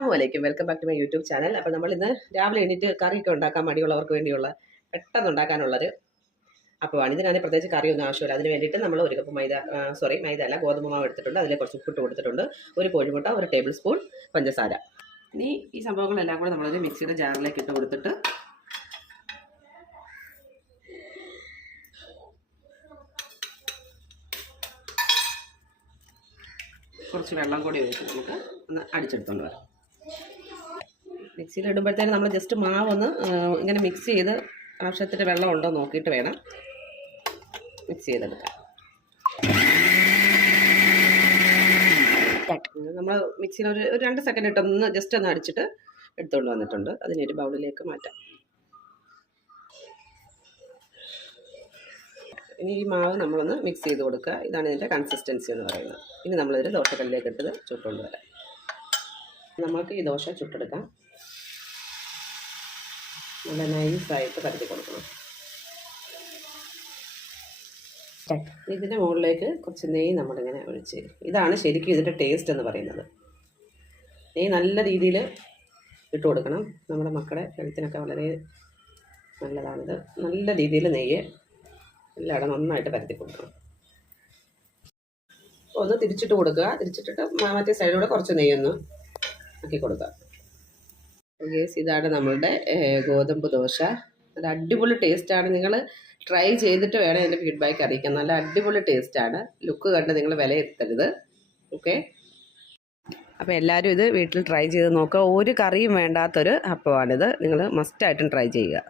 അസ്സലാമലൈക്കും, welcome back to my YouTube channel. അപ്പോൾ നമ്മൾ ഇന്ന് രാവിലെ എണീറ്റ് കറിയൊക്കെ ഉണ്ടാക്കാൻ മടിയുള്ളവർക്ക് വേണ്ടിയുള്ള പെട്ടെന്ന് ഉണ്ടാക്കാനുള്ളൊരു അപ്പമാണ്. ഇതിനാണെങ്കിൽ പ്രത്യേകിച്ച് കറിയൊന്നും ആവശ്യമില്ല. അതിന് വേണ്ടിയിട്ട് നമ്മൾ ഒരു കപ്പ് മൈദ അല്ല, ഗോതമ്പ് മാവ് എടുത്തിട്ടുണ്ട്. അതിൽ കുറച്ച് ഉപ്പിട്ട് കൊടുത്തിട്ടുണ്ട്. ഒരു കോഴിമുട്ട, ഒരു ടേബിൾ സ്പൂൺ പഞ്ചസാര. ഇനി ഈ സംഭവങ്ങളെല്ലാം കൂടെ നമ്മളൊരു മിക്സിയുടെ ജാറിലേക്ക് ഇട്ട് കൊടുത്തിട്ട് കുറച്ച് വെള്ളം കൂടി ഒഴിച്ച് നമുക്ക് ഒന്ന് അടിച്ചെടുത്തുകൊണ്ട് വരാം. മിക്സിയിൽ ഇടുമ്പോഴത്തേനും നമ്മൾ ജസ്റ്റ് മാവൊന്ന് ഇങ്ങനെ മിക്സ് ചെയ്ത് ആവശ്യത്തിന് വെള്ളം ഉണ്ടോ നോക്കിയിട്ട് വേണം മിക്സ് ചെയ്തെടുക്കാൻ. നമ്മൾ മിക്സിയിൽ ഒരു 2 സെക്കൻഡ് ഇട്ടൊന്ന് ജസ്റ്റ് ഒന്ന് അടിച്ചിട്ട് എടുത്തുകൊണ്ട് വന്നിട്ടുണ്ട്. അതിനൊരു ബൗളിലേക്ക് മാറ്റാം. ഇനി ഈ മാവ് നമ്മളൊന്ന് മിക്സ് ചെയ്ത് കൊടുക്കുക. ഇതാണ് ഇതിൻ്റെ കൺസിസ്റ്റൻസി എന്ന് പറയുന്നത്. ഇനി നമ്മളിതൊരു ദോശക്കല്ലിലേക്ക് ഇട്ട് ചുട്ടുകൊണ്ട് വരാം. നമുക്ക് ഈ ദോശ ചുട്ടെടുക്കാം. നല്ല നൈസായിട്ട് പരത്തി കൊടുക്കണം. ഇതിൻ്റെ മുകളിലേക്ക് കുറച്ച് നെയ്യ് നമ്മളിങ്ങനെ ഒഴിച്ച്, ഇതാണ് ശരിക്കും ഇതിൻ്റെ ടേസ്റ്റ് എന്ന് പറയുന്നത്. നെയ്യ് നല്ല രീതിയിൽ ഇട്ട് കൊടുക്കണം. നമ്മുടെ മക്കളുടെ ഹെൽത്തിനൊക്കെ വളരെ നല്ലതാണിത്. നല്ല രീതിയിൽ നെയ്യ് എല്ലായിടും നന്നായിട്ട് പരത്തി കൊടുക്കണം. ഒന്ന് തിരിച്ചിട്ട് കൊടുക്കുക. തിരിച്ചിട്ടിട്ട് മറ്റേ സൈഡിലൂടെ കുറച്ച് നെയ്യൊന്ന് ആക്കി കൊടുക്കുക. ഇതാണ് നമ്മളുടെ ഗോതമ്പ് ദോശ. നല്ല അടിപൊളി ടേസ്റ്റാണ്. നിങ്ങൾ ട്രൈ ചെയ്തിട്ട് വേണം എൻ്റെ ഫീഡ്ബാക്ക് അറിയിക്കാൻ. നല്ല അടിപൊളി ടേസ്റ്റാണ്. ലുക്ക് കണ്ട് നിങ്ങൾ വിലയിരുത്തരുത്. ഓക്കെ, അപ്പോൾ എല്ലാവരും ഇത് വീട്ടിൽ ട്രൈ ചെയ്ത് നോക്കുക. ഒരു കറിയും വേണ്ടാത്തൊരു അപ്പമാണിത്. നിങ്ങൾ മസ്റ്റായിട്ടും ട്രൈ ചെയ്യുക.